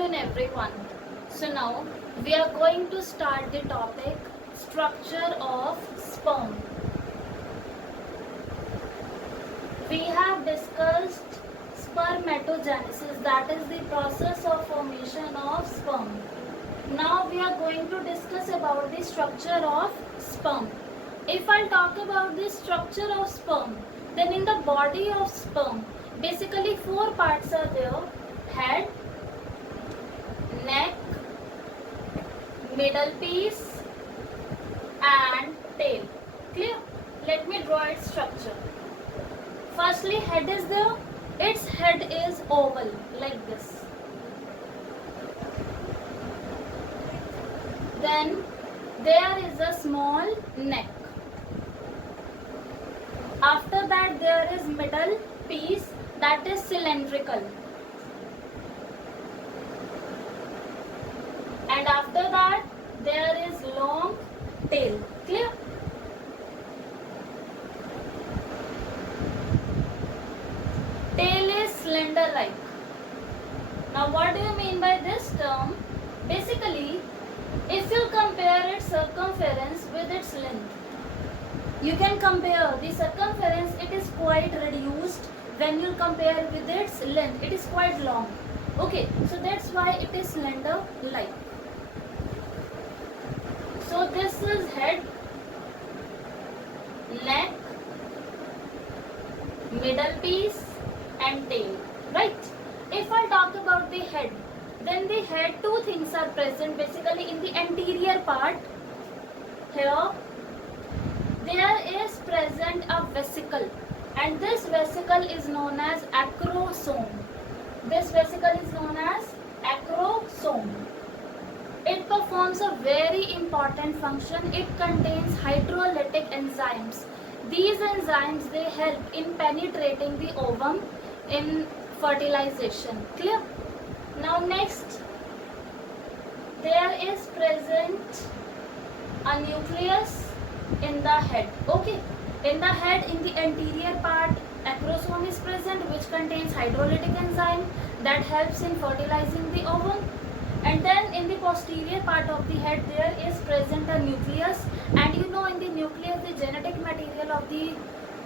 afternoon, everyone. So now we are going to start the topic structure of sperm. We have discussed spermatogenesis, that is the process of formation of sperm. Now we are going to discuss about the structure of sperm. If I talk about the structure of sperm, then in the body of sperm, basically four parts are there: head, neck, middle piece and tail. Clear? Let me draw its structure. Firstly, head is there. Its head is oval like this. Then there is a small neck. After that there is middle piece, that is cylindrical. And after that there is long tail. Clear? Tail is slender like. Now what do you mean by this term? Basically, if you compare its circumference with its length, you can compare the circumference, it is quite reduced. When you compare with its length, it is quite long. Okay, so that's why it is slender like. So this is head, neck, middle piece and tail, right? If I talk about the head, then the head, two things are present basically in the anterior part. Here there is present a vesicle, and this vesicle is known as acrosome. This vesicle is known as acrosome. It performs a very important function. It contains hydrolytic enzymes. These enzymes, they help in penetrating the ovum in fertilization. Clear? Now next, there is present a nucleus in the head. Okay, in the head, in the anterior part, acrosome is present, which contains hydrolytic enzyme that helps in fertilizing the ovum. And then in the posterior part of the head there is present a nucleus, and you know in the nucleus the genetic material of the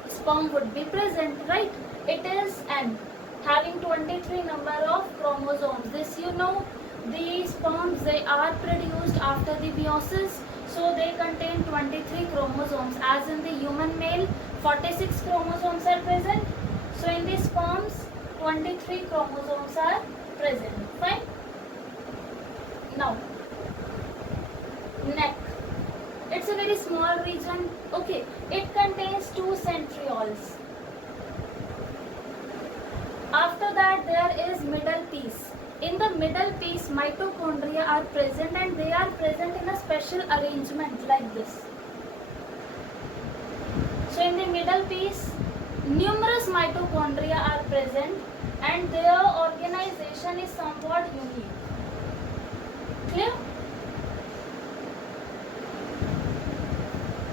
sperm would be present, right? It is N, having 23 number of chromosomes. This you know. The sperms, they are produced after the meiosis, so they contain 23 chromosomes. As in the human male, 46 chromosomes are present. So in the sperms, 23 chromosomes are present. Fine. Now, neck. It's a very small region. Okay, it contains two centrioles. After that there is middle piece. In the middle piece, mitochondria are present, and they are present in a special arrangement like this. So in the middle piece, numerous mitochondria are present, and their organization is somewhat unique. Clear?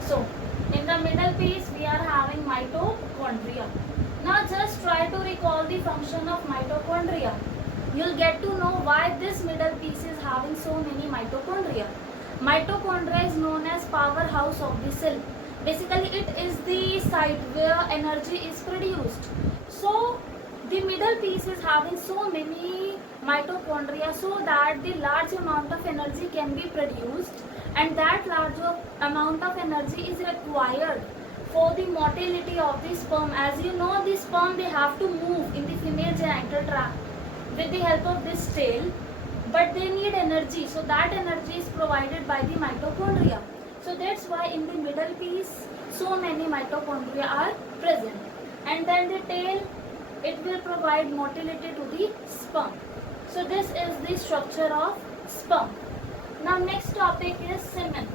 So in the middle piece we are having mitochondria. Now just try to recall the function of mitochondria. You'll get to know why this middle piece is having so many mitochondria. Mitochondria is known as powerhouse of the cell. Basically it is the site where energy is produced. So the middle piece is having so many mitochondria so that the large amount of energy can be produced, and that large amount of energy is required for the motility of the sperm. As you know, the sperm, they have to move in the female genital tract with the help of this tail, but they need energy, so that energy is provided by the mitochondria. So that's why in the middle piece so many mitochondria are present. And then the tail, it will provide motility to the sperm. So this is the structure of sperm. Now next topic is semen.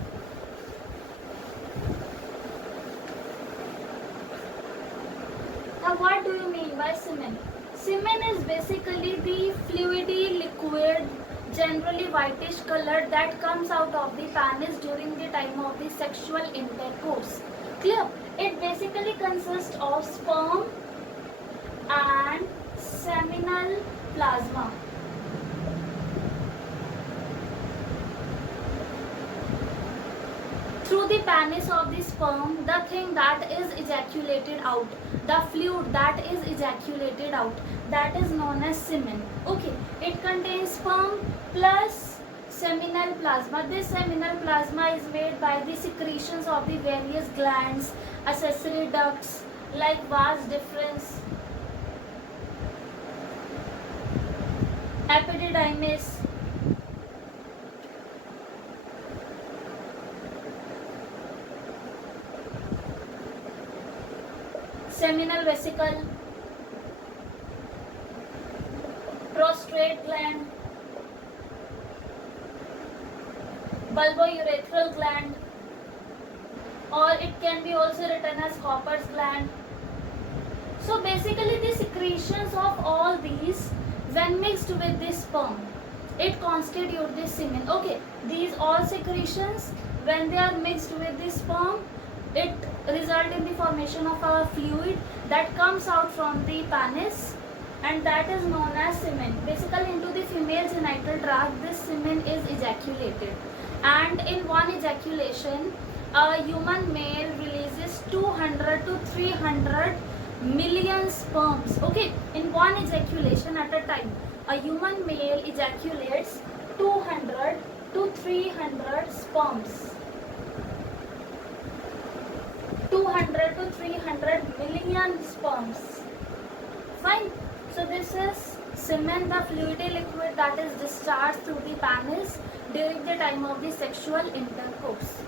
Now what do you mean by semen? Semen is basically the fluidy liquid, generally whitish color, that comes out of the penis during the time of the sexual intercourse. Clear? It basically consists of sperm and seminal plasma. the penis of the sperm, the thing that is ejaculated out, the fluid that is ejaculated out, that is known as semen. Okay, it contains sperm plus seminal plasma. This seminal plasma is made by the secretions of the various glands, accessory ducts like vas deferens, epididymis, seminal vesicle, prostate gland, bulbourethral gland, or it can be also written as Copper's gland. So basically the secretions of all these, when mixed with this sperm, it constitutes the semen. Okay, these all secretions, when they are mixed with this sperm, it result in the formation of a fluid that comes out from the penis, and that is known as semen. Basically into the female genital tract, this semen is ejaculated, and in one ejaculation a human male releases 200 to 300 million sperms. Okay, in one ejaculation at a time, a human male ejaculates 200 to 300 sperms. 200 to 300 million sperms. Fine. So this is semen, the fluidy liquid that is discharged through the penis during the time of the sexual intercourse.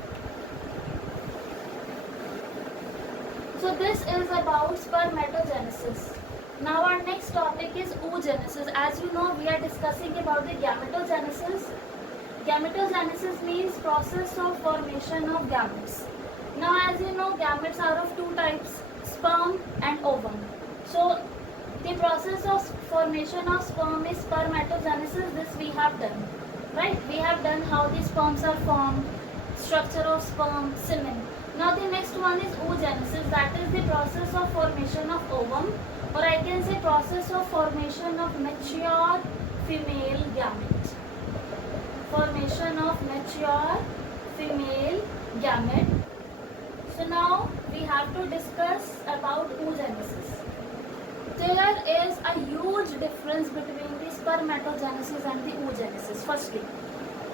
So this is about spermatogenesis. Now our next topic is oogenesis. As you know, we are discussing about the gametogenesis. Gametogenesis means process of formation of gametes. Now as you know, gametes are of two types, sperm and ovum. So the process of formation of sperm is spermatogenesis. This we have done, right? We have done how the sperms are formed, structure of sperm, semen. Now the next one is oogenesis, that is the process of formation of ovum, or I can say process of formation of mature female gamete. Formation of mature female gamete. So now we have to discuss about oogenesis. There is a huge difference between the spermatogenesis and the oogenesis. Firstly,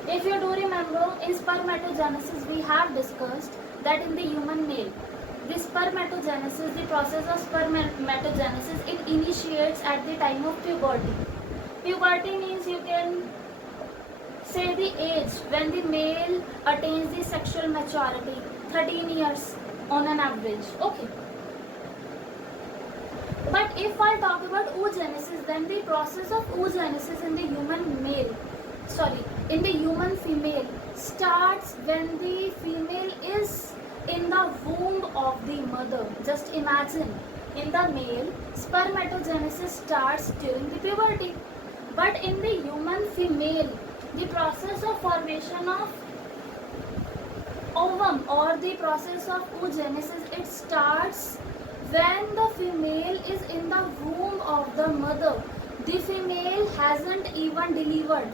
if you do remember, in spermatogenesis we have discussed that in the human male, the spermatogenesis, the process of spermatogenesis, it initiates at the time of puberty. Puberty means you can say the age when the male attains the sexual maturity, 13 years on an average. Okay. But if I talk about oogenesis, then the process of oogenesis in the human female starts when the female is in the womb of the mother. Just imagine, in the male, spermatogenesis starts during the puberty. But in the human female, the process of formation of ovum or the process of oogenesis, it starts when the female is in the womb of the mother. The female hasn't even delivered.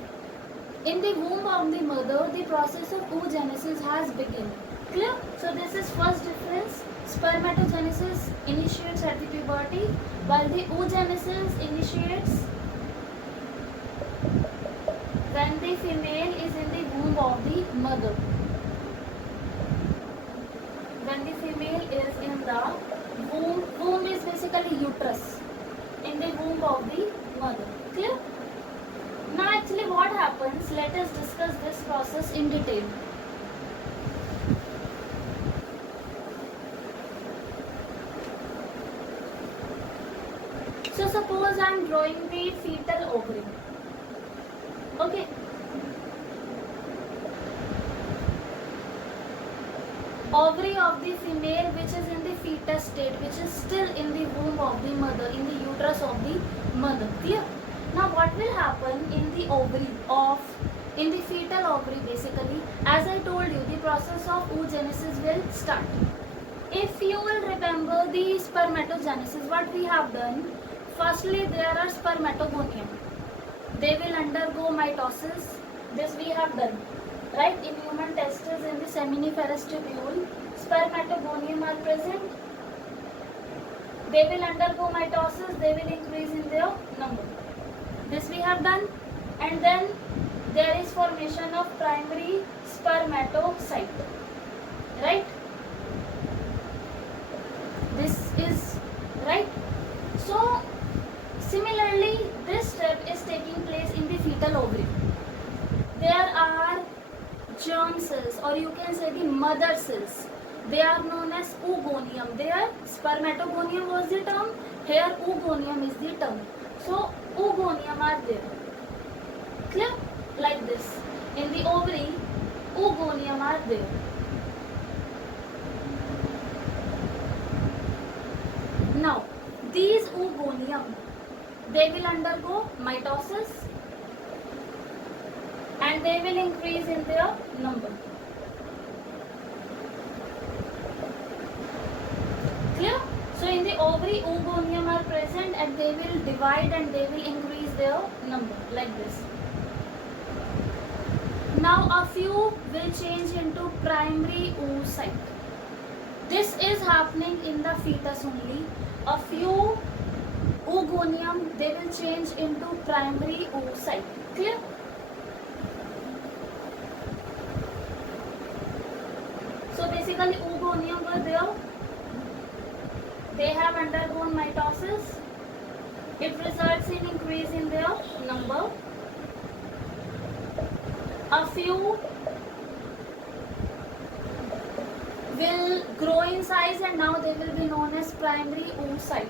In the womb of the mother, the process of oogenesis has begun. Clear? So this is first difference. Spermatogenesis initiates at the puberty, while the oogenesis initiates when the female is in the womb of the mother. When the female is in the womb is basically uterus, in the womb of the mother. Clear? Now actually what happens, let us discuss this process in detail. So suppose I am drawing the fetal ovary. Okay. Ovary of the female which is in the fetus state, which is still in the womb of the mother, in the uterus of the mother. Clear? Now what will happen in the in the fetal ovary basically, as I told you, the process of oogenesis will start. If you will remember the spermatogenesis, what we have done, firstly there are spermatogonium. They will undergo mitosis. This we have done. right? In human testes, in the seminiferous tubule, spermatogonium are present. They will undergo mitosis, they will increase in their number. This we have done. And then there is formation of primary spermatocyte, right? This is right. So similarly, this step is taking place in the fetal ovary. There are germ cells, or you can say the mother cells. They are known as oogonium. There spermatogonium was the term, here oogonium is the term. So oogonium are there, clear? Like this. In the ovary, oogonium are there. Now these oogonium, they will undergo mitosis and they will increase in their number. Clear? So in the ovary, oogonium are present and they will divide and they will increase their number like this. Now a few will change into primary oocyte. This is happening in the fetus only. A few oogonium, they will change into primary oocyte. Clear? So basically oogonium were there. They have undergone mitosis. It results in increase in their number. A few will grow in size and now they will be known as primary oocyte.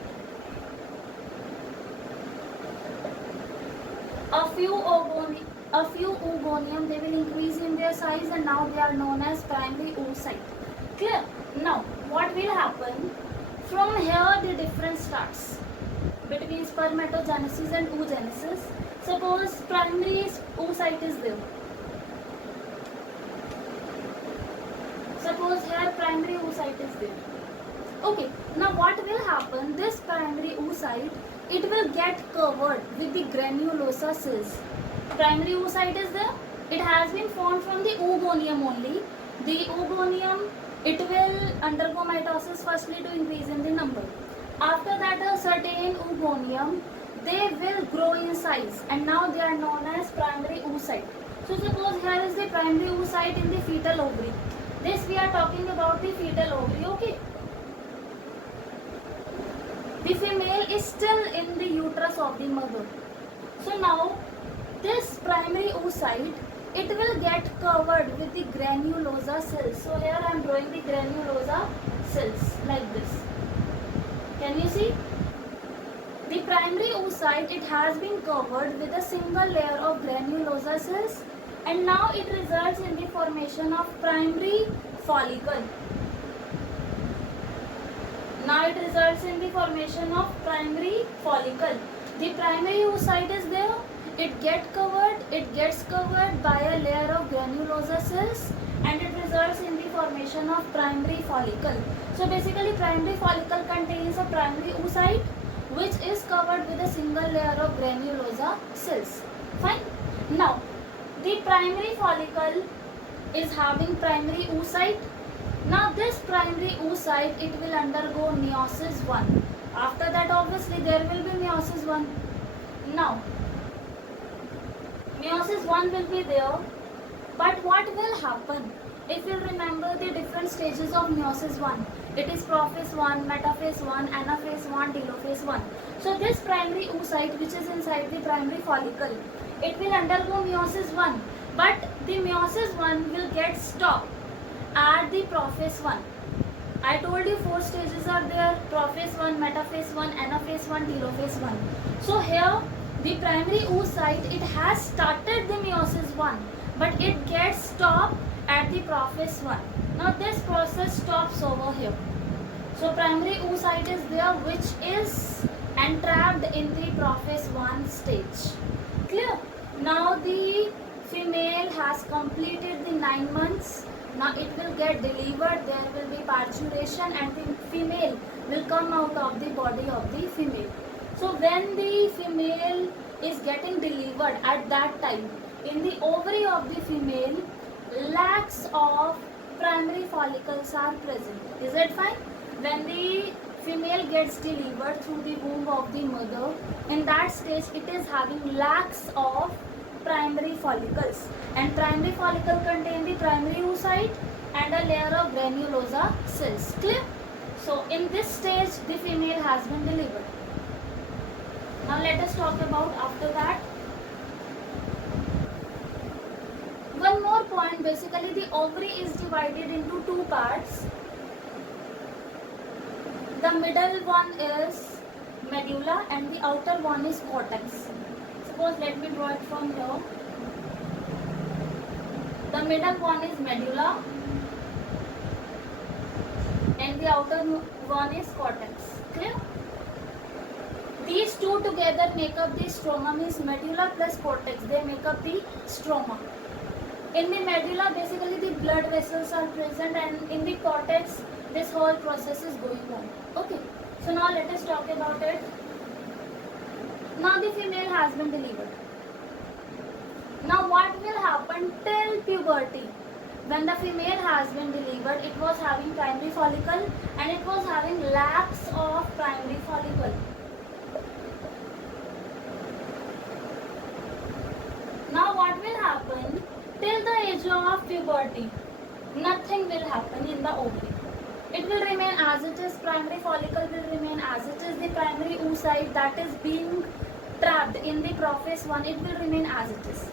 A few oogonium, they will increase in their size and now they are known as primary oocyte. Clear? Now what will happen? From here the difference starts between spermatogenesis and oogenesis. Suppose primary oocyte is there. Suppose here primary oocyte is there. Okay, now what will happen? This primary oocyte, it will get covered with the granulosa cells. Primary oocyte is there. It has been formed from the oogonium only. The oogonium, it will undergo mitosis firstly to increase in the number. After that, a certain oogonium, they will grow in size and now they are known as primary oocyte. So suppose here is the primary oocyte in the fetal ovary. This we are talking about the fetal ovary, okay? The female is still in the uterus of the mother. So now this primary oocyte, it will get covered with the granulosa cells. So here I am drawing the granulosa cells like this. Can you see? The primary oocyte, it has been covered with a single layer of granulosa cells and now it results in the formation of primary follicle. Now it results in the formation of primary follicle. The primary oocyte is there. It gets covered by a layer of granulosa cells and it results in the formation of primary follicle. So basically primary follicle contains a primary oocyte which is covered with a single layer of granulosa cells. Fine. Now the primary follicle is having primary oocyte. Now this primary oocyte, it will undergo meiosis 1. After that obviously there will be meiosis 1. Now meiosis 1 will be there, but what will happen? If you remember the different stages of meiosis 1, it is prophase 1, metaphase 1, anaphase 1, telophase 1. So this primary oocyte which is inside the primary follicle, it will undergo meiosis 1, but the meiosis 1 will get stopped at the prophase 1. I told you 4 stages are there: prophase 1, metaphase 1, anaphase 1, telophase 1. So here the primary oocyte, it has started the meiosis 1, but it gets stopped at the prophase 1. Now this process stops over here. So primary oocyte is there which is entrapped in the prophase 1 stage. Clear? Now the female has completed the 9 months. Now it will get delivered, there will be parturition and the female will come out of the body of the female. So when the female is getting delivered, at that time in the ovary of the female, lakhs of primary follicles are present. Is it fine? When the female gets delivered through the womb of the mother, in that stage it is having lakhs of primary follicles, and primary follicle contain the primary oocyte and a layer of granulosa cells. Clear? So in this stage the female has been delivered. Now let us talk about after that. One more point, basically the ovary is divided into two parts. The middle one is medulla and the outer one is cortex. Suppose let me draw it from here. The middle one is medulla and the outer one is cortex. Clear? These two together make up the stroma, means medulla plus cortex, they make up the stroma. In the medulla, basically the blood vessels are present, and in the cortex, this whole process is going on. Okay, so now let us talk about it. Now the female has been delivered. Now what will happen till puberty? When the female has been delivered, it was having primary follicle and it was having lakhs of primary follicle. Now what will happen? Till the age of puberty, nothing will happen in the ovary. It will remain as it is, primary follicle will remain as it is, the primary oocyte that is being trapped in the prophase 1, it will remain as it is.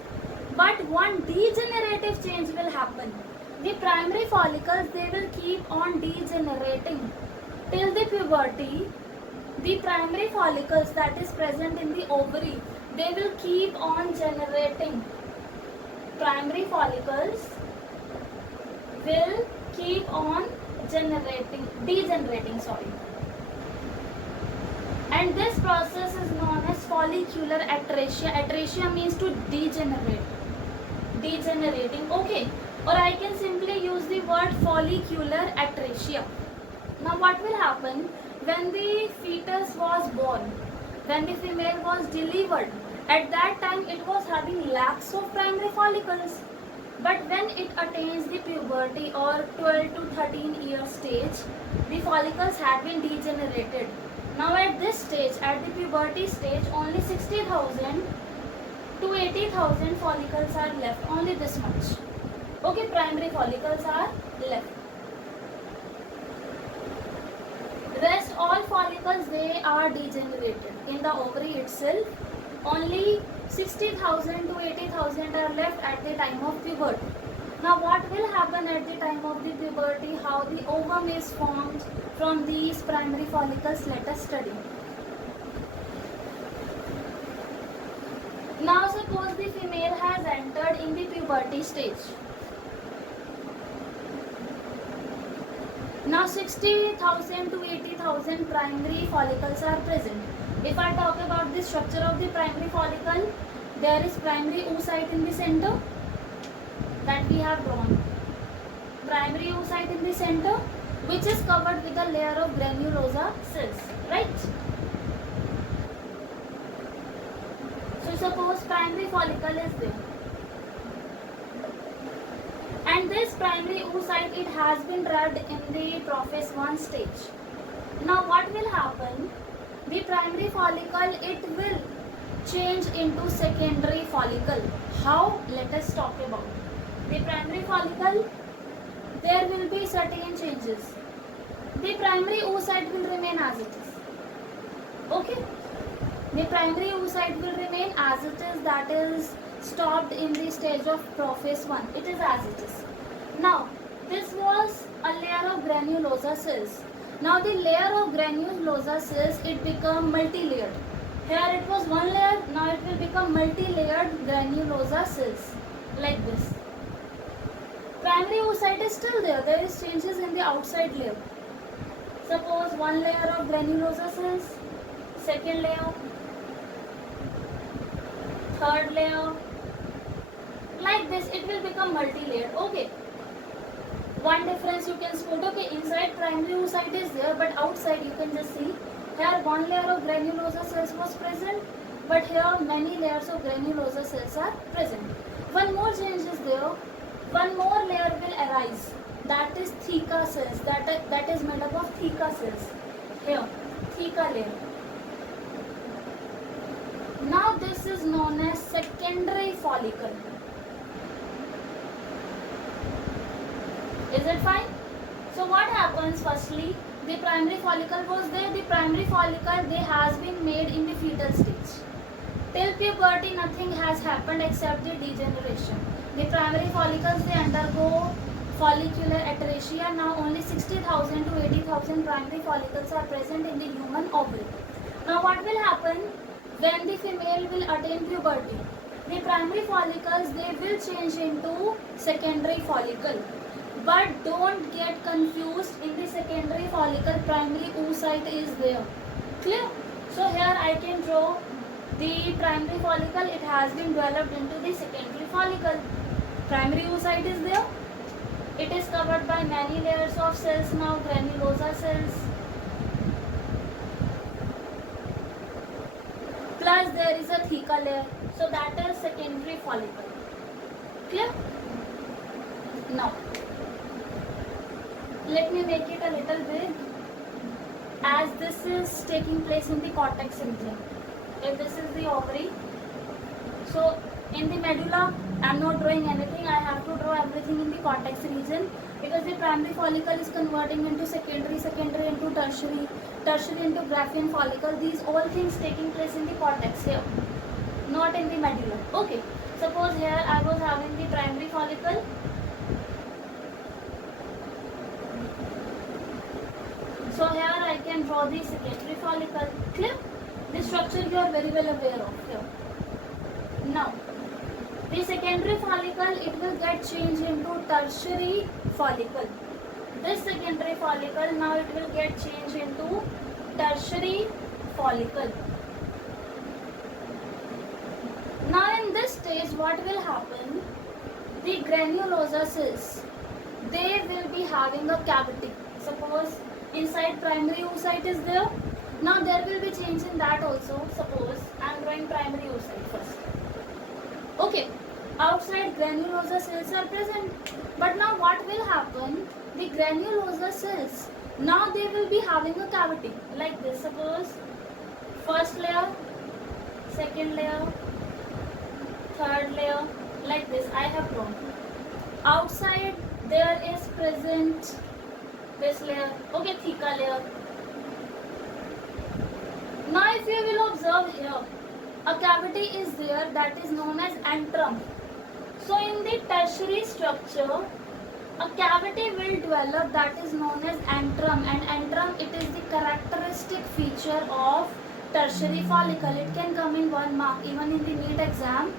But one degenerative change will happen. The primary follicles, they will keep on degenerating. Till the puberty, the primary follicles that is present in the ovary, they will keep on generating. Primary follicles will keep on degenerating, and this process is known as follicular atresia. Atresia means to degenerating, okay, or I can simply use the word follicular atresia. Now what will happen when the fetus was born, when the female was delivered? At that time it was having lakhs of primary follicles, but when it attains the puberty or 12 to 13 year stage, the follicles had been degenerated. Now at this stage, at the puberty stage, only 60,000 to 80,000 follicles are left, only this much. Okay, primary follicles are left. Rest all follicles, they are degenerated. In the ovary itself, only 60,000 to 80,000 are left at the time of puberty. Now what will happen at the time of the puberty? How the ovum is formed from these primary follicles, let us study. Now suppose the female has entered in the puberty stage. Now 60,000 to 80,000 primary follicles are present. If I talk about the structure of the primary follicle, there is primary oocyte in the center that we have drawn. Primary oocyte in the center, which is covered with a layer of granulosa cells, right? So suppose primary follicle is there, and this primary oocyte, it has been trapped in the prophase 1 stage. Now what will happen? The primary follicle, it will change into secondary follicle. How? Let us talk about the primary follicle. There will be certain changes. The primary oocyte will remain as it is. Okay? The primary oocyte will remain as it is, that is stopped in the stage of prophase 1. It is as it is. Now, this was a layer of granulosa cells. Now the layer of granulosa cells, it become multi-layered. Here it was one layer, now it will become multi-layered granulosa cells, like this. Primary oocyte is still there, there is changes in the outside layer. Suppose one layer of granulosa cells, second layer, third layer, like this it will become multi-layered. Okay. One difference you can spot, okay, inside primary oocyte is there, but outside you can just see, here one layer of granulosa cells was present, but here many layers of granulosa cells are present. One more change is there, one more layer will arise, that is theca cells, that is made up of theca cells. Here, theca layer. Now this is known as secondary follicle. Is it fine? So what happens firstly, the primary follicle was there, the primary follicle they has been made in the fetal stage. Till puberty nothing has happened except the degeneration. The primary follicles they undergo follicular atresia. Now only 60,000 to 80,000 primary follicles are present in the human ovary. Now what will happen when the female will attain puberty? The primary follicles they will change into secondary follicle. But don't get confused, in the secondary follicle primary oocyte is there. Clear? So here I can draw the primary follicle, it has been developed into the secondary follicle. Primary oocyte is there. It is covered by many layers of cells now, granulosa cells. Plus there is a theca layer. So that is secondary follicle. Clear? Now, let me make it a little big, as this is taking place in the cortex region. If this is the ovary, so in the medulla I am not drawing anything, I have to draw everything in the cortex region, because the primary follicle is converting into secondary, secondary into tertiary, tertiary into Graafian follicle. These all things taking place in the cortex here, not in the medulla. Okay, suppose here I was having the primary follicle. So here I can draw the secondary follicle. Clear? The structure you are very well aware of here. Now, the secondary follicle, it will get changed into tertiary follicle. This secondary follicle, now it will get changed into tertiary follicle. Now in this stage, what will happen? The granulosa cells, they will be having a cavity. Suppose inside primary oocyte is there. Now there will be change in that also. Suppose I am drawing primary oocyte first. Okay, outside granulosa cells are present. But now what will happen? The granulosa cells, now they will be having a cavity like this. Suppose first layer, second layer, third layer, like this I have drawn. Outside there is present this layer, okay, theca layer. Now if you will observe here, a cavity is there, that is known as antrum. So in the tertiary structure, a cavity will develop, that is known as antrum, and antrum, it is the characteristic feature of tertiary follicle. It can come in 1 mark even in the NEET exam.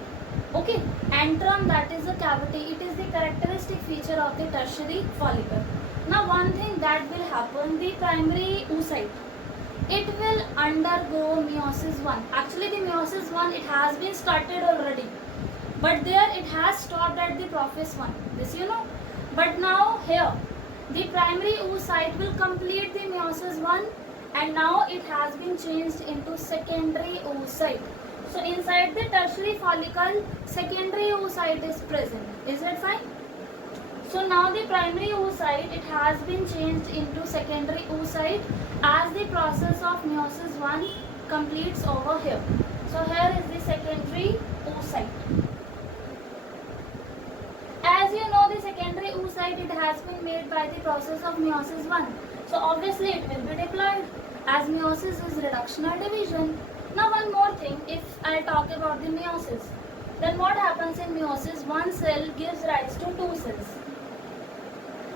Okay, antrum, that is a cavity, it is the characteristic feature of the tertiary follicle. Now one thing that will happen, the primary oocyte, it will undergo meiosis 1. Actually the meiosis 1, it has been started already, but there it has stopped at the Prophase 1, this you know. But now here, the primary oocyte will complete the meiosis 1, and now it has been changed into secondary oocyte. So inside the tertiary follicle, secondary oocyte is present. Is it fine? So now the primary oocyte, it has been changed into secondary oocyte as the process of meiosis 1 completes over here. So here is the secondary oocyte. As you know, the secondary oocyte, it has been made by the process of meiosis 1. So obviously it will be diploid, as meiosis is reductional division. Now one more thing, if I talk about the meiosis, then what happens in meiosis? One cell gives rise to 2 cells.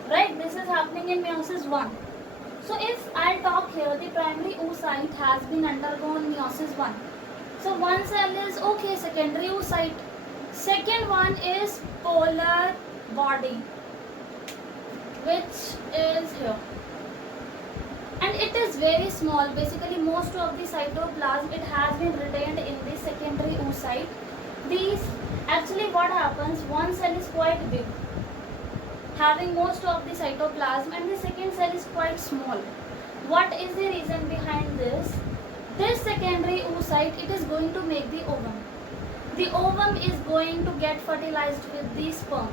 Right, this is happening in meiosis 1. So if I talk here, the primary oocyte has been undergone meiosis 1. So one cell is okay, secondary oocyte. Second one is polar body, which is here. And it is very small. Basically most of the cytoplasm, it has been retained in the secondary oocyte. These, actually what happens, one cell is quite big, having most of the cytoplasm, and the second cell is quite small. What is the reason behind this? This secondary oocyte, it is going to make the ovum. The ovum is going to get fertilized with the sperm.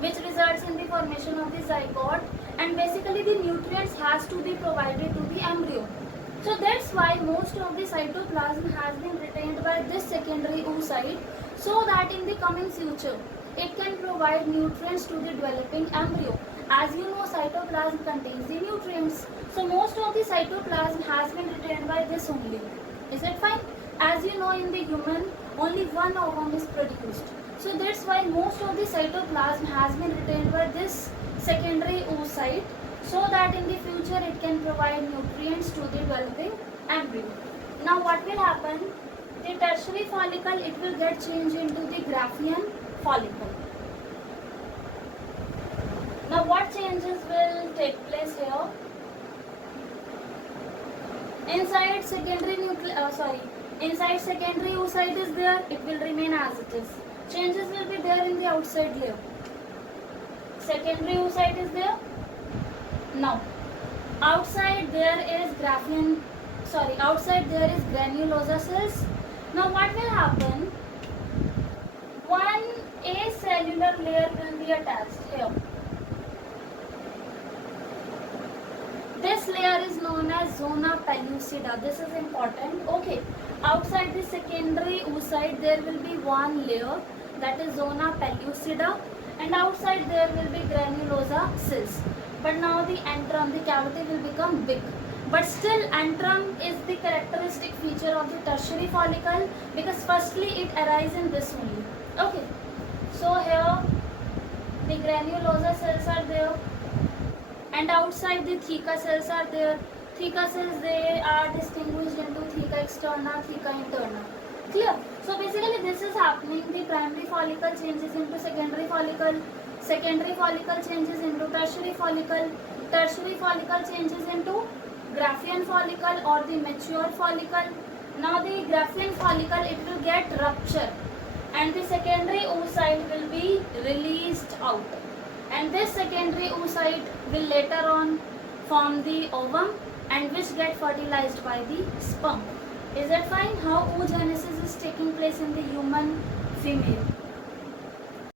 which results in the formation of the zygote, and basically the nutrients has to be provided to the embryo. So that's why most of the cytoplasm has been retained by this secondary oocyte, so that in the coming future it can provide nutrients to the developing embryo. As you know, cytoplasm contains the nutrients, so most of the cytoplasm has been retained by this only. Is it fine? As you know, in the human only one ovum is produced, so that's why most of the cytoplasm has been retained by this secondary oocyte, so that in the future it can provide nutrients to the developing embryo. Now what will happen? The tertiary follicle, it will get changed into the Graafian follicle. Now what changes will take place here? Inside secondary oocyte is there, it will remain as it is. Changes will be there in the outside layer. Secondary oocyte is there. Now outside there is granulosa cells. Now what will happen? One acellular layer will be attached here. This layer is known as zona pellucida. This is important. Okay. Outside the secondary oocyte there will be one layer, that is zona pellucida, and outside there will be granulosa cells. But now the antrum, the cavity will become big. But still antrum is the characteristic feature of the tertiary follicle, because firstly it arises in this only. Okay. So here the granulosa cells are there, and outside the theca cells are there. Theca cells, they are distinguished into theca externa, theca interna. Clear? So basically this is happening. The primary follicle changes into secondary follicle. Secondary follicle changes into tertiary follicle. Tertiary follicle changes into Graafian follicle or the mature follicle. Now the Graafian follicle, it will get rupture, and the secondary oocyte will be released out. And this secondary oocyte will later on form the ovum, and which get fertilized by the sperm. Is that fine? How oogenesis is taking place in the human female?